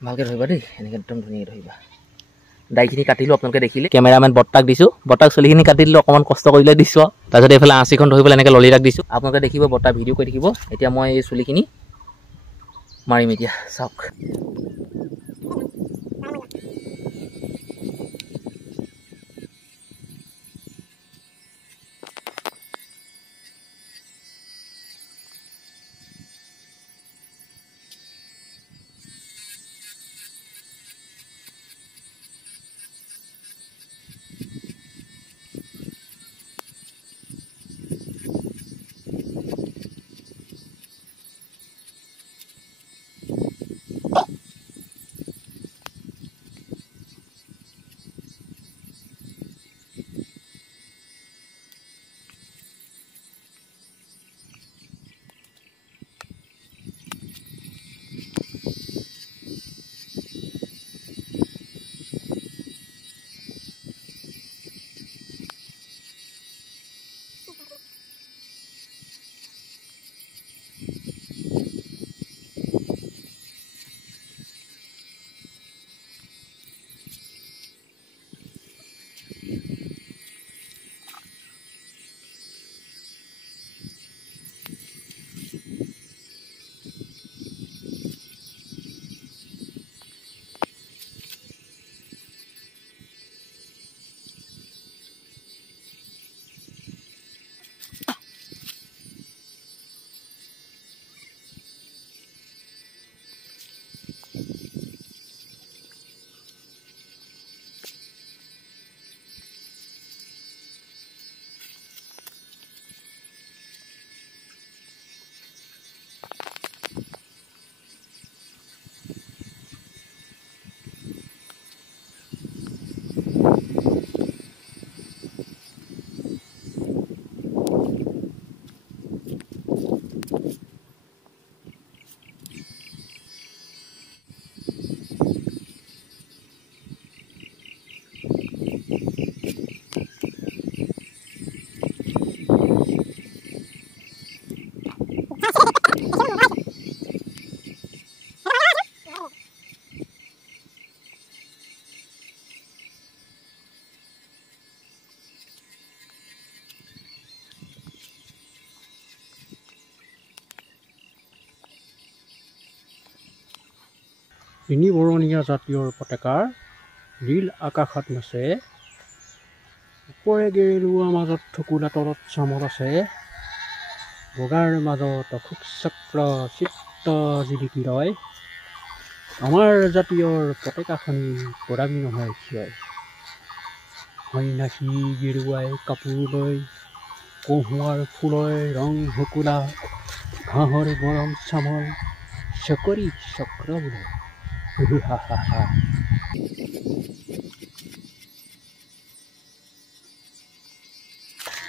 ভালকে ধৰিবা দেই, এনেকৈ একদম ধুনীয়াকৈ ধৰিবা। দাইখিনি কাটিলোঁ, আপোনালোকে দেখিলে। কেমেৰামেন বৰ্তাক দিছোঁ, বৰ্তাক চুলিখিনি কাটি দিলোঁ, অকণমান কষ্ট কৰিলে দিছোঁ। তাৰপিছত এইফালে আঁচিখন ধৰিবলৈ এনেকৈ ললিতাক দিছোঁ। আপোনালোকে দেখিব, বৰ্তা ভিডিঅ' কৰি থাকিব। এতিয়া মই এই চুলিখিনি মাৰিম, এতিয়া চাওক। তিনি বৰণীয়া জাতীয় পতাকাৰ নীল আকাশত নাচে, ওপৰে গেৰুৱা মাজত ঠুকুলা তলত চামত আছে, বগাৰ মাজত অশোক চক্ৰ চিত্ৰ জিলিকি ৰয়, আমাৰ জাতীয় পতাকাখনি পৰামী নহয় ক্ষয়। সন্যাসী গেৰুৱাই কাপোৰ লৈ, কহুৱাৰ ফুলৰ ৰং শুকুলা, ঘাঁহৰ গৰম চামল চকৰি চক্ৰ বোলে।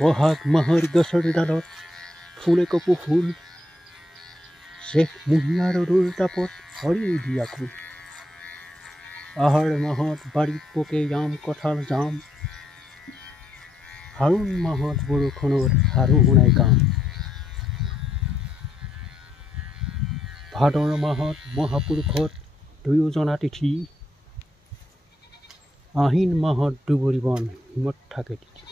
বহাগ মাহৰ গছৰ ডালত ফুলে কপৌ ফুল, জেঠ মহীয়া ৰ'দৰ তাপত হৰি দিয়াকো আহাৰ মাহত বাৰীত পকে আম কঁঠাল জাম শাওণ মাহত বৰষুণত সাৰু শুনাই কাম ভাদৰ মাহত মহাপুৰুষত দুয়োজনা তিথি আহিন মাহত দুবৰি বন হিমত থাকে তিথি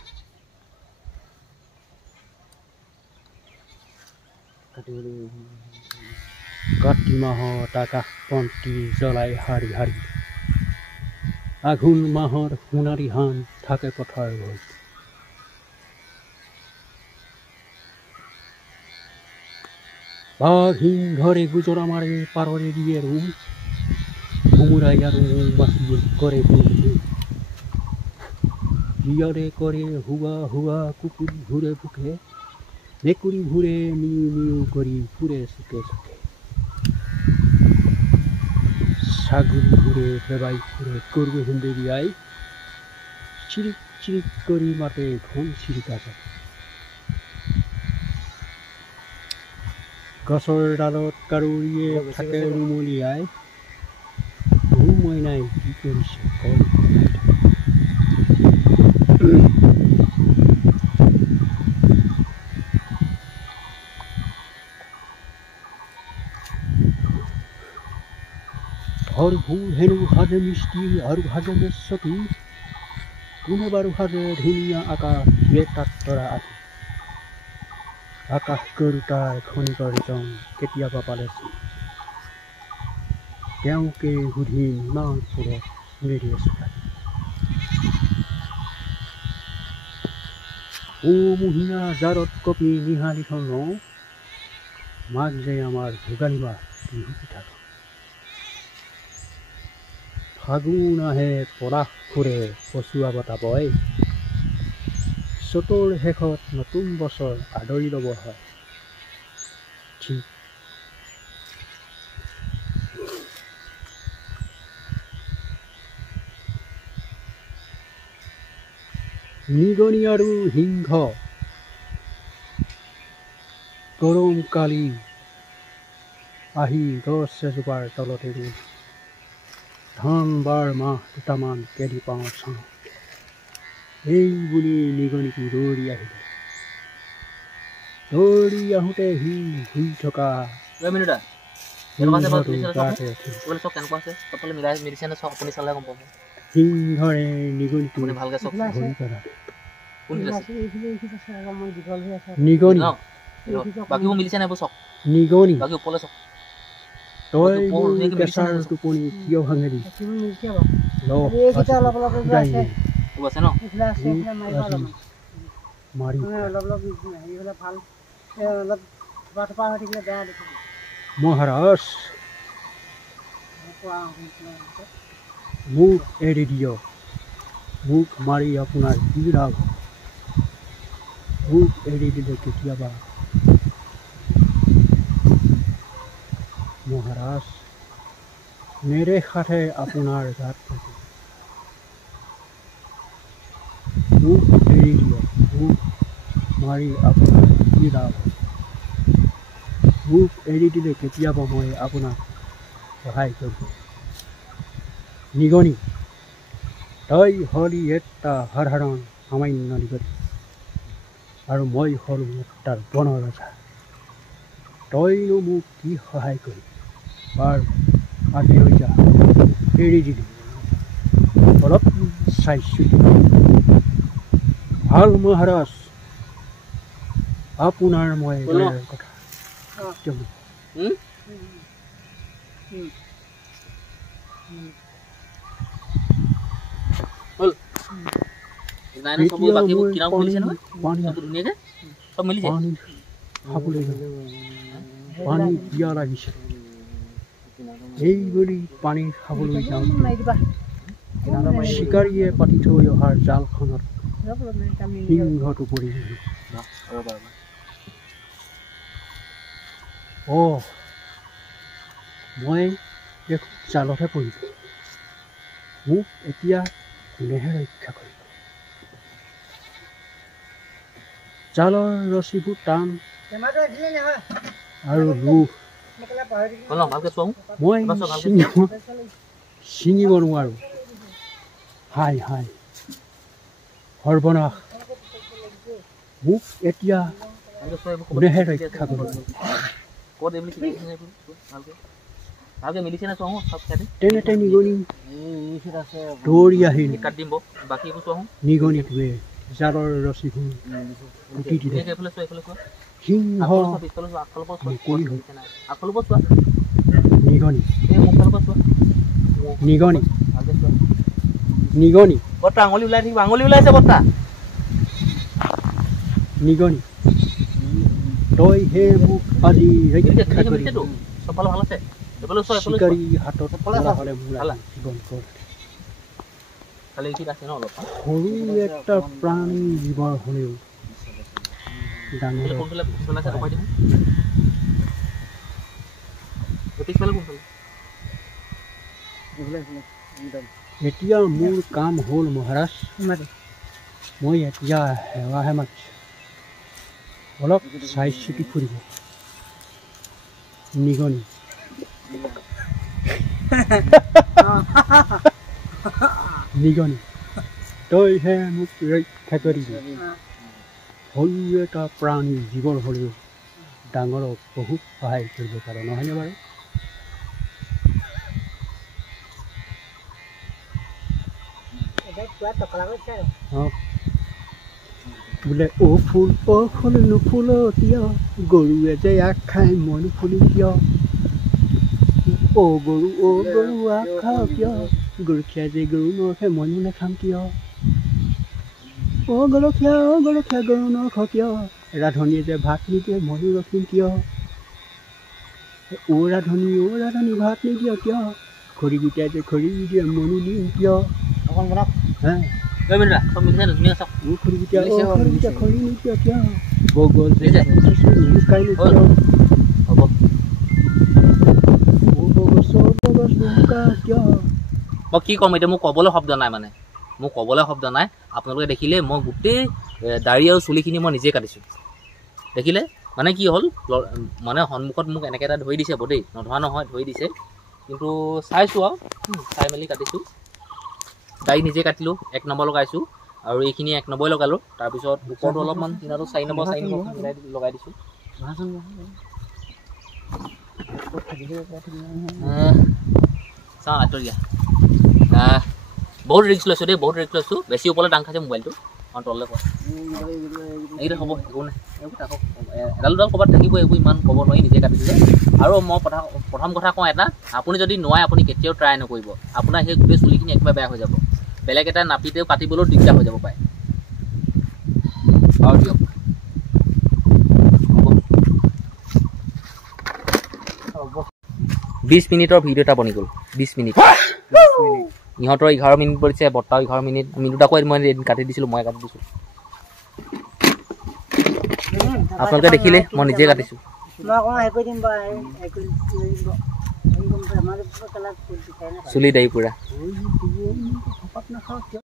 কাতি মাহত আকাশ বন্তি জ্বলাই শাৰী শাৰী আঘোণ মাহত সোণালী ধান থাকে পথাৰ ভৰি বাঘ সিংহৰে গুজৰা মাৰে পাৰৰে দিয়ে ৰুম কোমোৰাই আৰু মৌ-মাখিয়ে কৰে জীয়ৰে কৰে হুৱা হুৱা কুকুৰি ঘূৰে ভুকে মেকুৰী ঘূৰে মিউ মিউ কৰি ফুৰে চুকে চুকে ছাগলী ঘূৰে বেবাই ফুৰে গৰুৱে হেন্দুৰিয়াই চিৰিক চিৰিক কৰি মাতে ঘন চিৰিকা যায় গছৰ ডালত কাউৰীয়ে থাকে ৰুমলিয়াই বহু মইনাই কি কৰিছে কল ঘৰ হেনো সাজে মিষ্টি আৰু সাজে মেচকী কোনে বাৰু সাজে ধুনীয়া আকাশ দিয়ে তাত তৰা আহি আকাশ গৰুতাৰ খনিকৰ জং কেতিয়াবা পালেচোন তেওঁকে সুধিম ইমান ফুলত মেৰিয়ে চোকাই ও মুহিনা জাৰত কপি নিহালিখন লওঁ মাক যে আমাৰ ভোগালী মাহ বিহু পিঠা ফাগুন আহে পলাশ ফুৰে কচুৱা বতা বয় চ'তৰ শেষত নতুন বছৰ আদৰি ল'ব হয় ঠিক নিগনি আৰু সিংহ গৰম কালি আহি গছ এজোপাৰ তলতে ৰুই ধান বাৰ মাহ দুটামান কেদি পাওঁ চাওঁ এই বুলি নিগনিটো দৌৰি আহিলে দৌৰি আহোঁতে সি শুই থকা সিংহৰে নিগনিটো ধৰি পেলালে নিগনি নিগনি তই কেঁচাৰ টোপনি কিয় ভাঙিলি মাৰি মহাৰাজ মোক এৰি দিয়ক মোক মাৰি আপোনাৰ কি লাভ মোক এৰি দিলে কেতিয়াবা মহাৰাজ নেৰেখাতে আপোনাৰ গাত থাকে মোক এৰি দিয়ক মোক মাৰি আপোনাৰ কি লাভ মোক এৰি দিলে কেতিয়াবা মই আপোনাক সহায় কৰিব নিগনি তই হলি এটা সাধাৰণ সামান্য নিগনি আৰু মই হলো তাৰ বনৰ ৰজা তইনো মোক কি সহায় কৰি বাৰু আজি হৈ যা এৰি দিলি অলপ চাইছোঁ ভাল মহাৰাজ আপোনাৰ মই কথা পানী পিয়া লাগিছে এই বুলি পানী খাবলৈ যাওঁ চিকাৰীয়ে পাতি থৈ অহাৰ জালখনত সিংহটো পৰি মই জালতহে পৰিলোঁ মোক এতিয়া কোনেহে ৰক্ষা কৰিব জালৰ ৰছীবোৰ টান আৰু লোহ বলক ভালকে চোৱা মই ছিঙিব নোৱাৰোঁ হাই হাই সৰ্বনাশ মোক এতিয়া কোনেহে ৰক্ষা কৰিব ক'ত এইবুলি ভালকে ভালকে মিলিছে না চোৱা সব চাইডে তেনেতে নিগনি দৌৰি আহিল কাট দিম বাকী একো চোৱা নিগনিটোৱে জাৰৰ ৰছীবোৰ পুতি দিলে এইফালে চোৱা সিংহ পিছফালে চোৱা আগফালৰ পৰা মুকলি হ'ল আগফালৰ পৰা চোৱা নিগনি এই মুখফালৰ পৰা চোৱা নিগনি ভালকে চোৱা নিগনি বৰ্তা আঙুলি ওলাই থাকিব আঙুলি ওলাইছে বৰ্তা নিগনি তই হে মোক আজি ৰক্ষা কৰিবি চবফালে ভাল আছে এইফালে চোৱা এইফালে চিকাৰী হাতত পৰা হ'লে মোৰ জীৱন কৰ খালি ঠিক আছে ন অলপ সৰু এটা প্ৰাণী জীৱৰ হ'লেও ডাঙৰ কোনফালে চলাইছে ৰখাই দিম পিছফালে কোনফালে এতিয়া মোৰ কাম হ'ল মহাৰাজ মই এতিয়া সেৱাহে মাতিছোঁ অলপ চাই চিতি ফুৰিব নিগনি নিগনি তই হে মোক ৰক্ষা কৰিবি সৰু এটা প্ৰাণী জীৱৰ হ'লেও ডাঙৰক বহুত সহায় কৰিব পাৰে নহয়নে বাৰু বোলে অ ফুল নুফুল কিয় গৰুৱে যে আগ খাই মই নুফুলি কিয় অ গৰু আগ খাওঁ কিয় গৰখীয়া যে গৰু নৰখে মইনো নাখাম কিয় অ গৰখীয়া গৰু নৰখ কিয় ৰাধনীয়ে যে ভাত নিদিয়ে মইনো ৰখিম কিয় অ ৰাধনী ভাত নিদিয় কিয় খৰি গোটাই যে খৰি নিদিয়ে মইনো দিম কিয় অকণ বনাওক হা চব মিলিছে ধুনীয়া চাওক খৰি নিদিয় কিয় বগল যে লুকাই কিয় হ'ব মই কি ক'ম এতিয়া মোক ক'বলৈ শব্দ নাই মানে মোক ক'বলৈ শব্দ নাই আপোনালোকে দেখিলে মই গোটেই দাড়ি আৰু চুলিখিনি মই নিজে কাটিছোঁ দেখিলে মানে কি হ'ল মানে সন্মুখত মোক এনেকৈ এটা ধৰি দিছে দেই নধৰা নহয় ধৰি দিছে কিন্তু চাইছোঁ আৰু চাই মেলি কাটিছোঁ দাড়ি নিজে কাটিলোঁ 1 নম্বৰ লগাইছোঁ আৰু এইখিনি 1 নম্বৰে লগালোঁ তাৰপিছত ওপৰটো অলপমান কিনাৰটো 4 নম্বৰ লগাই দিছোঁ চাওঁ আঁতৰিয়া বহুত ৰিক্স লৈছোঁ দেই বহুত ৰিক্স লৈছোঁ বেছি ওপৰলৈ দাং খাইছে মোবাইলটো অঁ তললৈ কয় এইকেইটা হ'ব একো নাই এইবোৰ থাকক এডাল দুডাল ক'ৰবাত থাকিব এইবোৰ ইমান ক'ব নোৱাৰি নিজে কাটিছোঁ যে আৰু মই প্ৰথম কথা কওঁ এটা আপুনি যদি নোৱাৰে আপুনি কেতিয়াও ট্ৰাই নকৰিব আপোনাৰ সেই গোটেই চুলিখিনি একেবাৰে বেয়া হৈ যাব বেলেগ এটা নাপিতেও কাটিবলৈও দিগদাৰ হৈ যাব পাৰে আৰু দিয়ক 20 মিনিটৰ ভিডিঅ' এটা বনি গ'ল 20 মিনিট ইহঁতৰ 11 মিনিট পৰিছে বৰ্তাও 11 মিনিট আমি দুটাকৈ মই এদিন কাটি দিছিলোঁ মই কাটি দিছোঁ আপোনালোকে দেখিলে মই নিজে কাটিছোঁ চুলি দাড়ি পুৰা